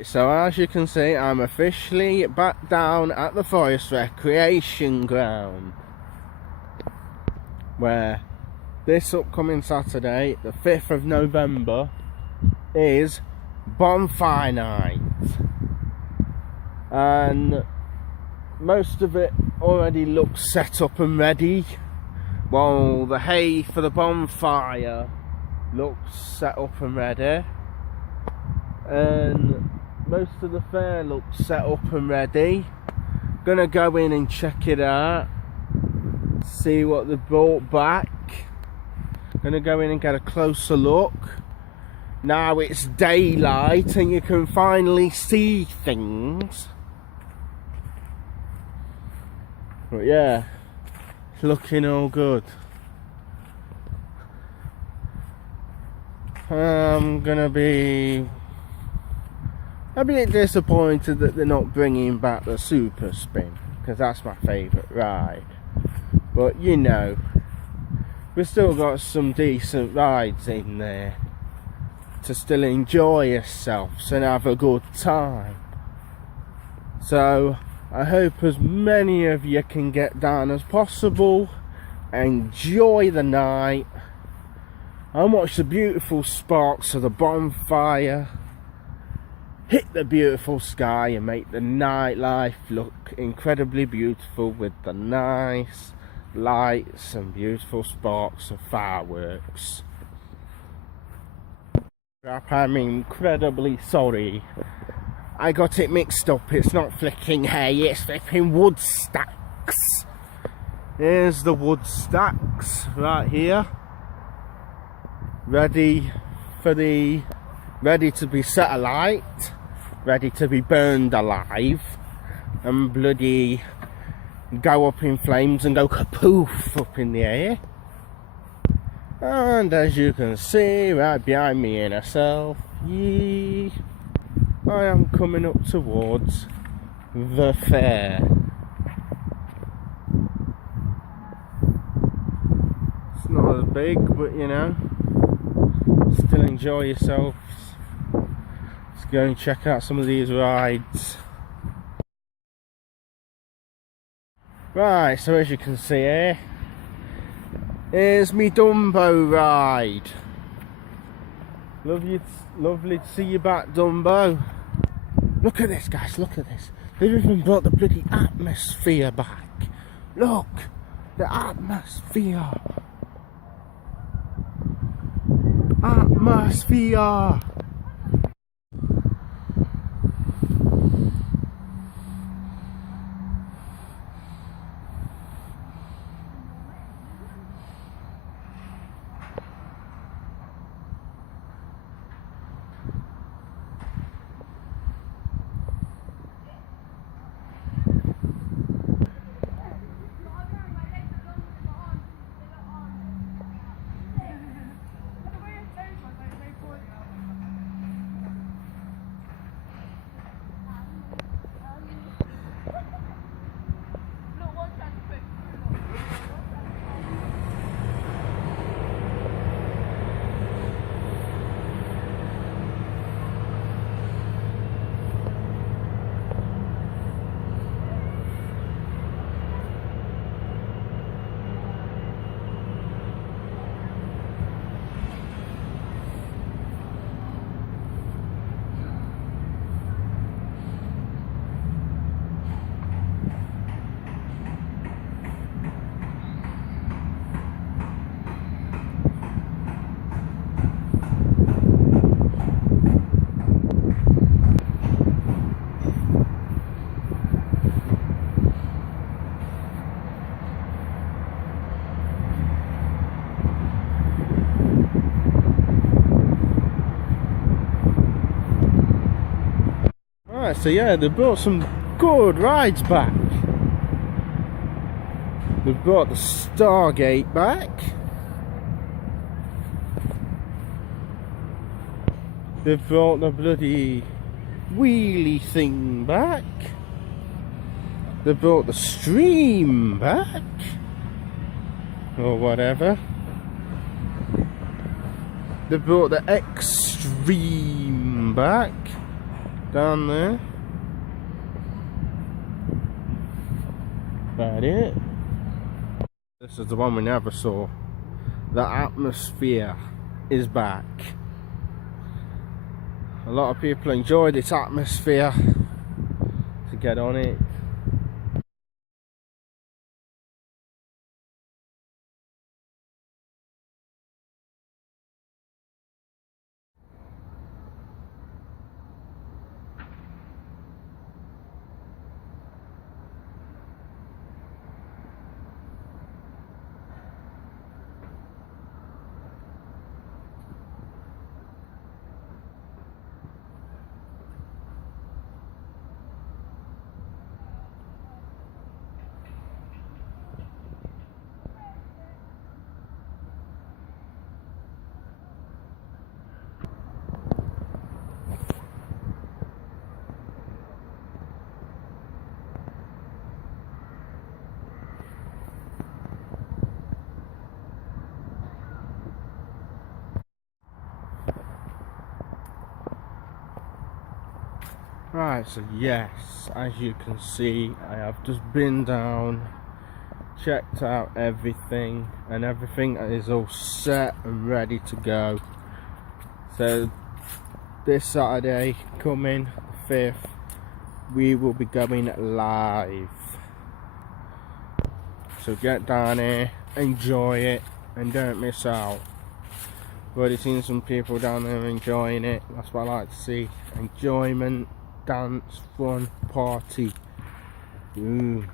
So as you can see, I'm officially back down at the Forest Recreation Ground, where this upcoming Saturday, the 5th of November, is Bonfire Night. And most of it already looks set up and ready. Well, the hay for the bonfire looks set up and ready. And most of the fair looks set up and ready. Gonna go in and check it out, see what they brought back. Gonna go in and get a closer look. Now it's daylight and you can finally see things. But yeah, it's looking all good. I'm gonna be a bit disappointed that they're not bringing back the super spin, because that's my favourite ride. But you know, we've still got some decent rides in there to still enjoy yourselves and have a good time. So I hope as many of you can get down as possible, enjoy the night and watch the beautiful sparks of the bonfire hit the beautiful sky and make the nightlife look incredibly beautiful with the nice lights and beautiful sparks of fireworks. I'm incredibly sorry. I got it mixed up. It's not flicking hay, it's flipping wood stacks. Here's the wood stacks right here. Ready to be set alight, ready to be burned alive, and bloody go up in flames and go kapoof up in the air. And as you can see right behind me in a selfie, I am coming up towards the fair. It's not as big, but you know, still enjoy yourselves. Let's go and check out some of these rides. Right, so as you can see here, here's me Dumbo ride. Lovely to see you back, Dumbo. Look at this, guys, look at this. They've even brought the bloody atmosphere back. Look, the atmosphere. Atmosphere. So yeah, they brought some good rides back. They've brought the Stargate back. They've brought the bloody wheelie thing back. They brought the stream back. Or whatever. They brought the extreme back. down there. About it. This is the one we never saw. The atmosphere is back. A lot of people enjoy this atmosphere to get on it. Right, so yes, as you can see, I have just been down, checked out everything, and everything is all set and ready to go. So this Saturday coming, the 5th, we will be going live. So get down here, enjoy it, and don't miss out. I've already seen some people down there enjoying it. That's what I like to see. Enjoyment, dance, fun, party. Ooh.